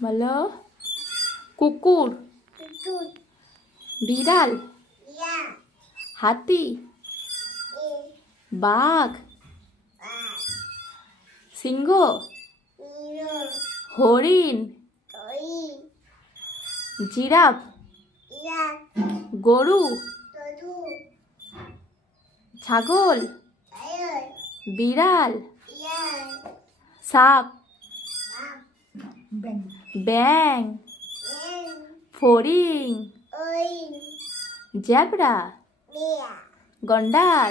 বলো। কুকুর, বিড়াল, হাতি, বাঘ, সিংহ, হরিণ, জিরাফ, গরু, ছাগল, বিড়াল, সাপ, ব্যাং, ফড়িং, জেব্রা, গন্ডার,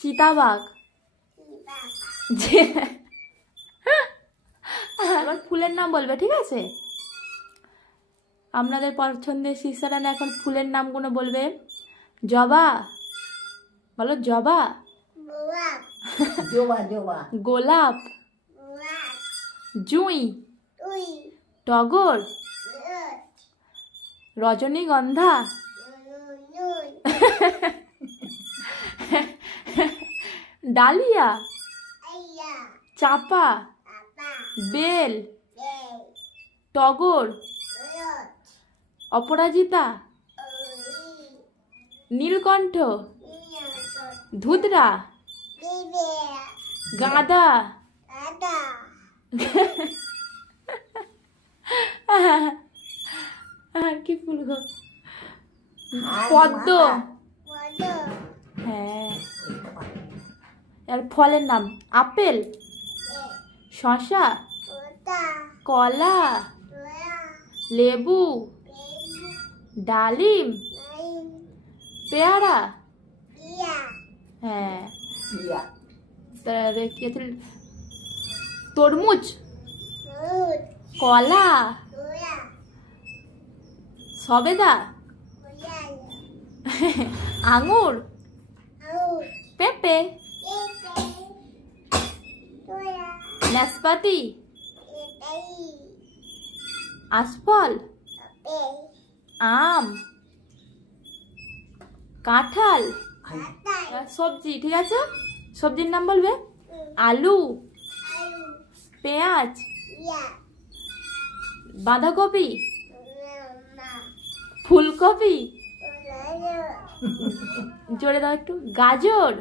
চিতাবাঘ। এবার ফুলের নাম বলবে, ঠিক আছে? আপনাদের পছন্দের শিষ্যরা এখন ফুলের নামগুলো বলবে। জবা, বলো জবা। গোলাপ, জুঁই, টগর, রজনীগন্ধা, ডালিয়া, চাপা, বেল, টগর, অপরাজিতা, নীলকণ্ঠ, ধুতরা, গাঁদা, আর কি ফুল গো? পদ্ম। হ্যাঁ। আর ফলের নাম আপেল, শসা, কলা, লেবু, ডালিম, পেয়ারা। হ্যাঁ। তরমুজ, কলা, সবেদা, আঙুর, পেঁপে, নাশপাতি, আশফল, আম, কাঁঠাল। সবজি, ঠিক আছে? সবজির নাম বলবে। আলু, পেঁয়াজ, বাঁধাকপি, ফুলকপি, জোরে দাও একটু, গাজর,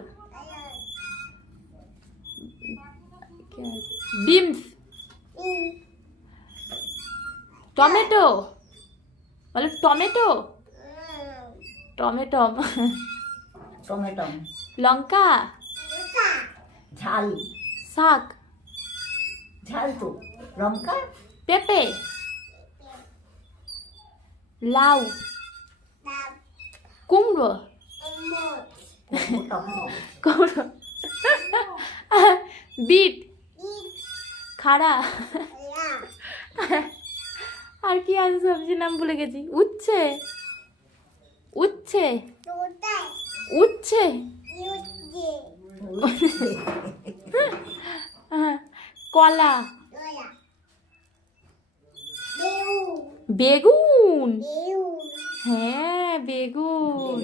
বিনস, টমেটো, বলো টমেটো। টমেটো, টমেটো, লঙ্কা, ঝাল, শাক, ঝাল তো লঙ্কা, পেঁপে, লাউ, কুমড়ো, কুমড়ো, বিট, খাড়া। আর কি আছে সবজির নাম ভুলে গেছি। উচ্ছে, উচ্ছে, উচ্ছে, কলা, বেগুন। হ্যাঁ, বেগুন।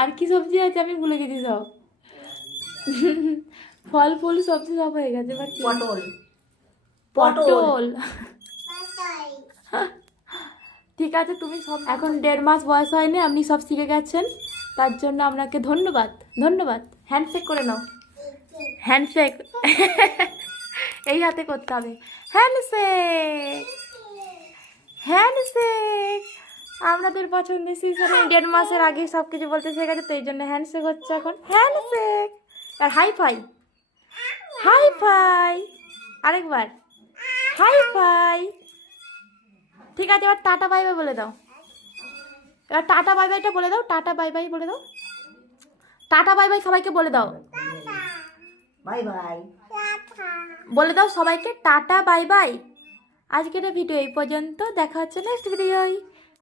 আর কি সবজি আছে আমি ভুলে গেছি সব। ফল ফুল সবজি সব হয়ে গেছে। এবার পটল, পটল। ঠিক আছে, তুমি সব এখন 1.5 মাস বয়স হয়নি, আপনি সব শিখে গেছেন, তার জন্য আপনাকে ধন্যবাদ। ধন্যবাদ। হ্যান্ডশেক করে নাও। হ্যান্ডশেক এই হাতে করতে হবে। Handshake, handshake. আপনাদের পছন্দের সিজনে 1.5 মাসের আগে সব কিছু বলতে শিখে গেছে, তো এই জন্য হ্যান্ডশেক হচ্ছে এখন। হ্যান্ডশেক। আর হাই ফাই, হাই ফাই। আরেকবার হাই ফাই। ঠিক আছে, এবার টাটা বাই বাই বলে দাও। এবার টাটা বাই বাইটা বলে দাও। টাটা বাই বাই বলে দাও। টাটা বাই বাই সবাইকে বলে দাও। বাই বাই বলে দাও সবাইকে টাটা বাই বাই। আজকের ভিডিও এই পর্যন্ত, দেখা হচ্ছে নেক্সট ভিডিওয়।